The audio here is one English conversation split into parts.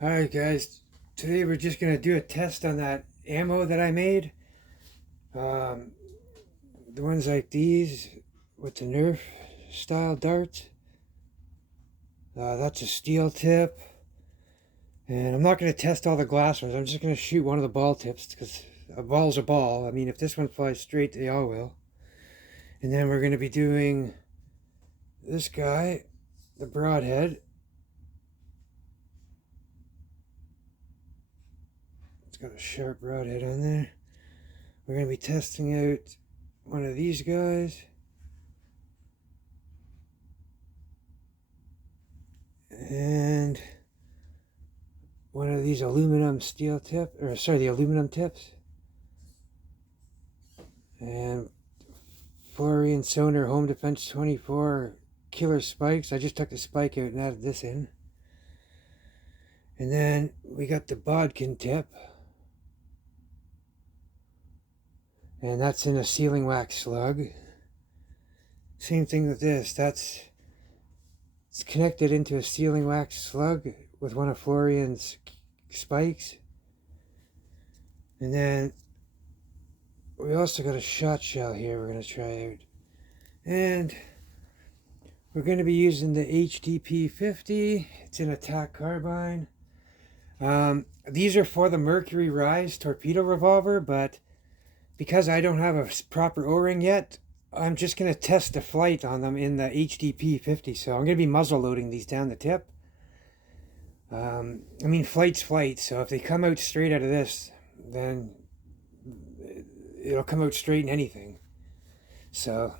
Alright guys, today we're just going to do a test on that ammo that I made. The ones like these with the Nerf style darts. That's a steel tip. And I'm not going to test all the glass ones. I'm just going to shoot one of the ball tips because a ball's a ball. I mean, if this one flies straight, they all will. And then we're going to be doing this guy, the Broadhead. It's got a sharp broadhead on there. We're going to be testing out one of these guys. And one of these aluminum steel tip, or sorry, the aluminum tips. And Florian Sonar Home Defense 24 killer spikes. I just took the spike out and added this in. And then we got the Bodkin tip. And that's in a sealing wax slug. Same thing with this. It's connected into a sealing wax slug with one of Florian's spikes. And then we also got a shot shell here we're going to try out. And we're going to be using the TR50. It's an attack carbine. These are for the Mercury Rise Torpedo Revolver, but because I don't have a proper O-ring yet, I'm just going to test the flight on them in the TR50. So I'm going to be muzzle loading these down the tip. I mean, flight's flight, so if they come out straight out of this, then it'll come out straight in anything. So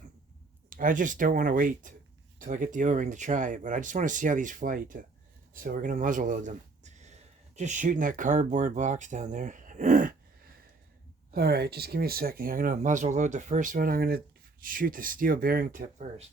I just don't want to wait till I get the O-ring to try it, but I just want to see how these flight. So we're going to muzzle load them. Just shooting that cardboard box down there. Alright, just give me a second here. I'm going to muzzle load the first one. I'm going to shoot the steel bearing tip first.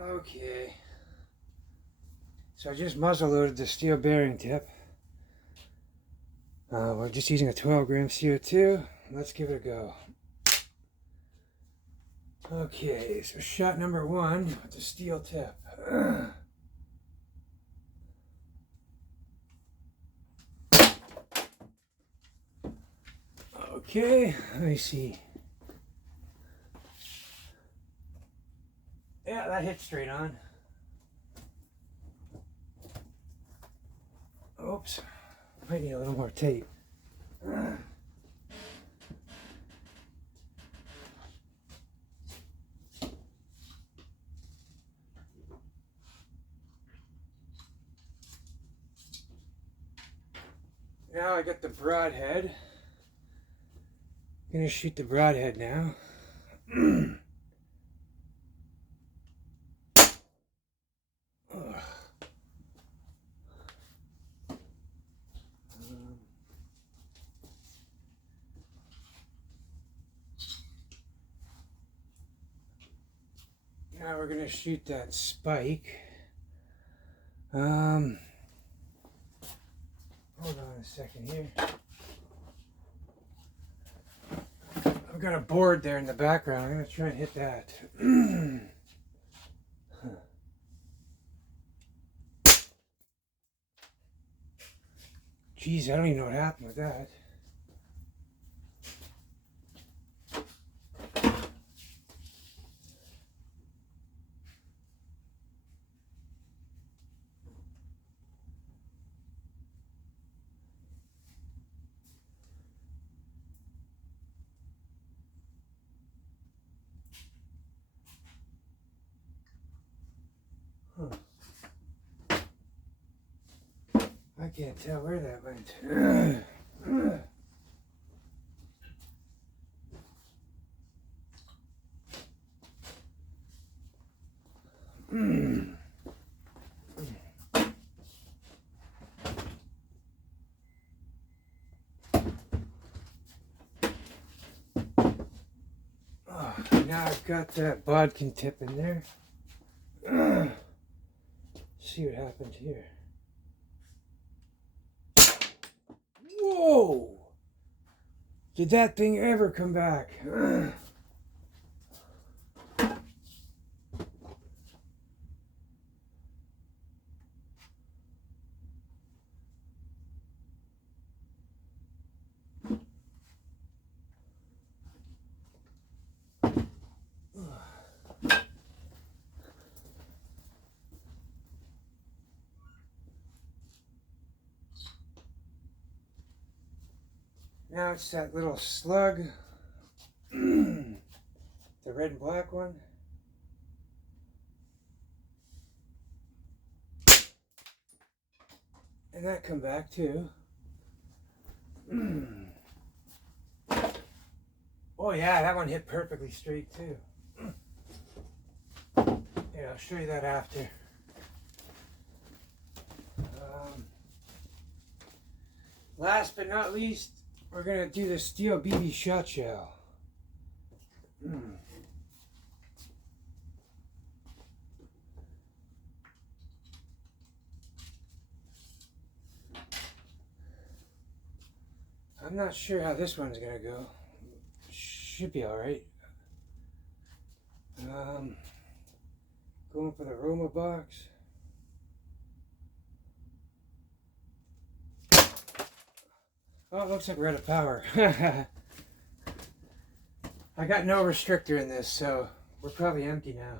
Okay. So I just muzzle loaded the steel bearing tip. We're just using a 12 gram CO2. Let's give it a go. Okay, so shot number one with the steel tip. Okay, let me see. Yeah, that hit straight on. Oops, might need a little more tape. Now I got the broadhead. I'm gonna shoot the broadhead now. Now we're gonna shoot that spike. Hold on a second here. I've got a board there in the background. I'm gonna try and hit that. Jeez, I don't even know what happened with that. I can't tell where that went. now I've got that bodkin tip in there. See what happened here. Whoa! Did that thing ever come back? Now it's that little slug, the red and black one. And that come back too. Oh yeah, that one hit perfectly straight too. Yeah, I'll show you that after. Last but not least, we're going to do the steel BB shot shell. I'm not sure how this one's going to go. Should be alright. Going for the Roma box. Oh, it looks like we're out of power. I got no restrictor in this, so we're probably empty now.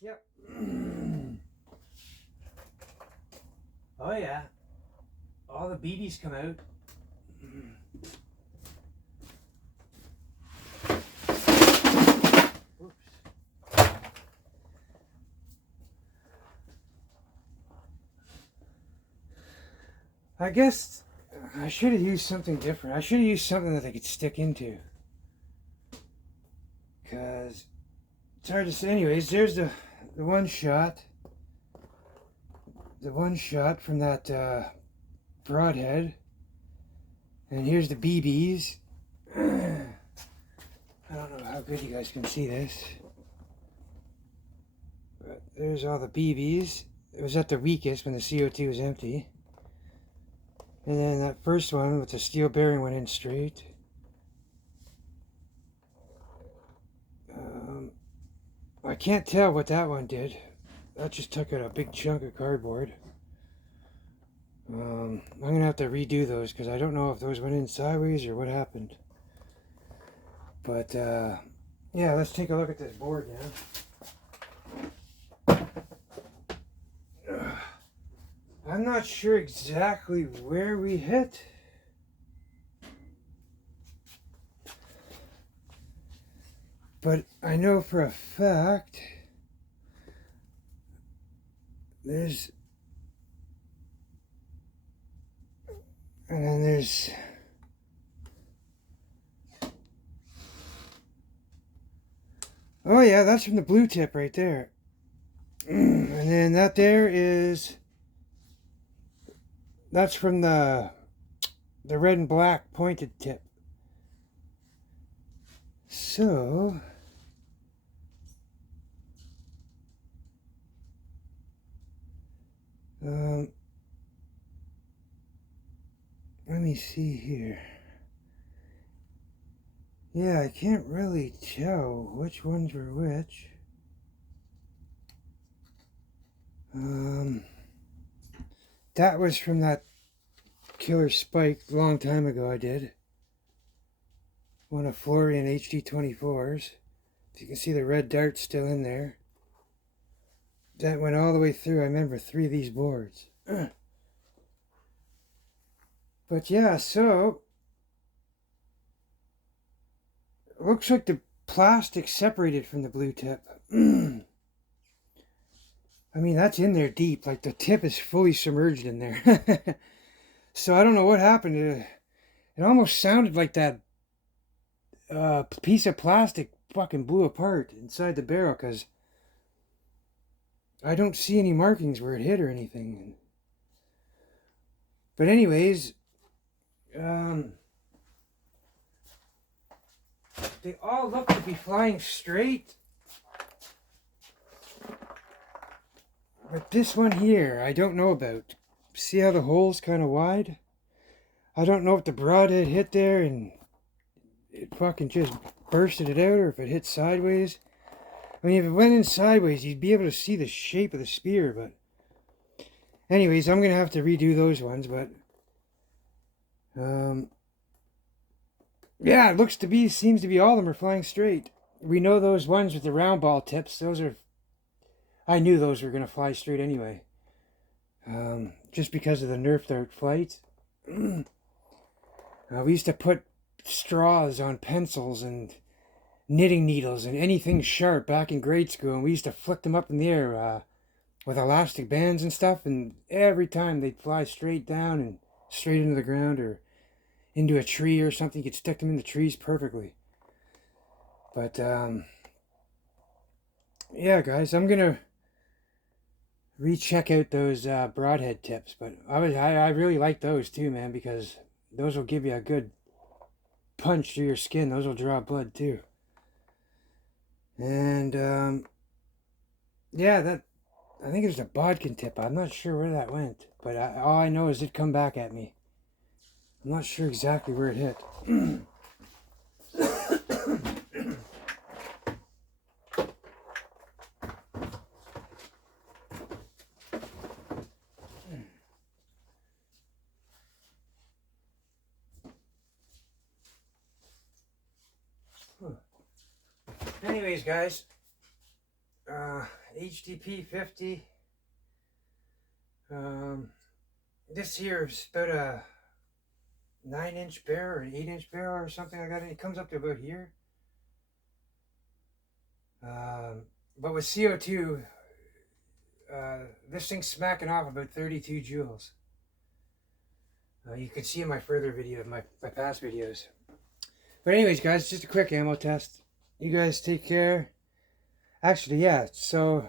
Yep. Oh yeah. All the BBs come out. Oops. I guess I should have used something different. I should have used something that they could stick into. Because it's hard to say. Anyways, there's the one shot. The one shot from that broadhead. And here's the BBs. I don't know how good you guys can see this. But there's all the BBs. It was at the weakest when the CO2 was empty. And then that first one with the steel bearing went in straight. I can't tell what that one did. That just took out a big chunk of cardboard. I'm going to have to redo those because I don't know if those went in sideways or what happened. But yeah, let's take a look at this board now. I'm not sure exactly where we hit. But I know for a fact there's, and then there's, oh yeah, that's from the blue tip right there. And then that there is, that's from the red and black pointed tip. So let me see here. Yeah, I can't really tell which ones were which. That was from that killer spike a long time ago I did. One of Florian HD24s. If you can see the red dart still in there. That went all the way through, I remember 3 of these boards. But yeah, so it looks like the plastic separated from the blue tip. I mean, that's in there deep, like the tip is fully submerged in there. So I don't know what happened. It almost sounded like that piece of plastic fucking blew apart inside the barrel, because I don't see any markings where it hit or anything. But anyways, they all look to be flying straight. But this one here, I don't know about. See how the hole's kind of wide? I don't know if the broadhead hit there and it fucking just bursted it out, or if it hit sideways. I mean, if it went in sideways, you'd be able to see the shape of the spear, but... Anyways, I'm going to have to redo those ones, but... Yeah, it seems to be all of them are flying straight. We know those ones with the round ball tips, those are... I knew those were going to fly straight anyway. Just because of the Nerf dart flight. We used to put straws on pencils and knitting needles and anything sharp back in grade school, and we used to flick them up in the air with elastic bands and stuff, and every time they'd fly straight down and straight into the ground or into a tree or something. You could stick them in the trees perfectly. But yeah, guys, I'm gonna recheck out those broadhead tips, but I really like those too, man, because those will give you a good punch through your skin. Those will draw blood too. And yeah, I think it was a Bodkin tip. I'm not sure where that went, but all I know is it come back at me. I'm not sure exactly where it hit. Anyways, guys, HTP50. This here is about a 9-inch barrel or an 8-inch barrel or something like that. And it comes up to about here. But with CO2, this thing's smacking off about 32 joules. You can see in my further video, my past videos. But anyways, guys, just a quick ammo test. You guys take care. Actually, yeah, so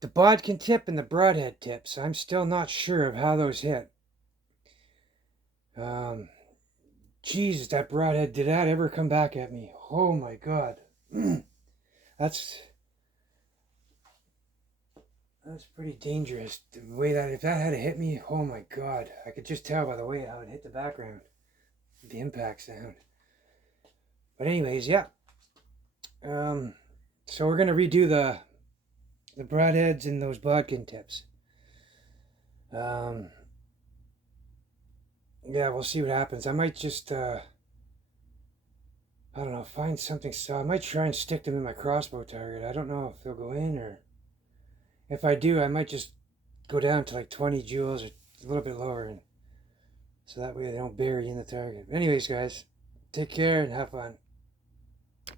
the Bodkin tip and the broadhead tips, I'm still not sure of how those hit. Jesus, that broadhead, did that ever come back at me? Oh my God. That's pretty dangerous. The way that, if that had hit me, oh my God. I could just tell by the way how it hit the background. The impact sound. But anyways, yeah. So we're gonna redo the broadheads and those Bodkin tips. Yeah, we'll see what happens. I might just I don't know, find something. So I might try and stick them in my crossbow target. I don't know if they'll go in, or if I do, I might just go down to like 20 joules or a little bit lower, and so that way they don't bury in the target. Anyways, guys, take care and have fun.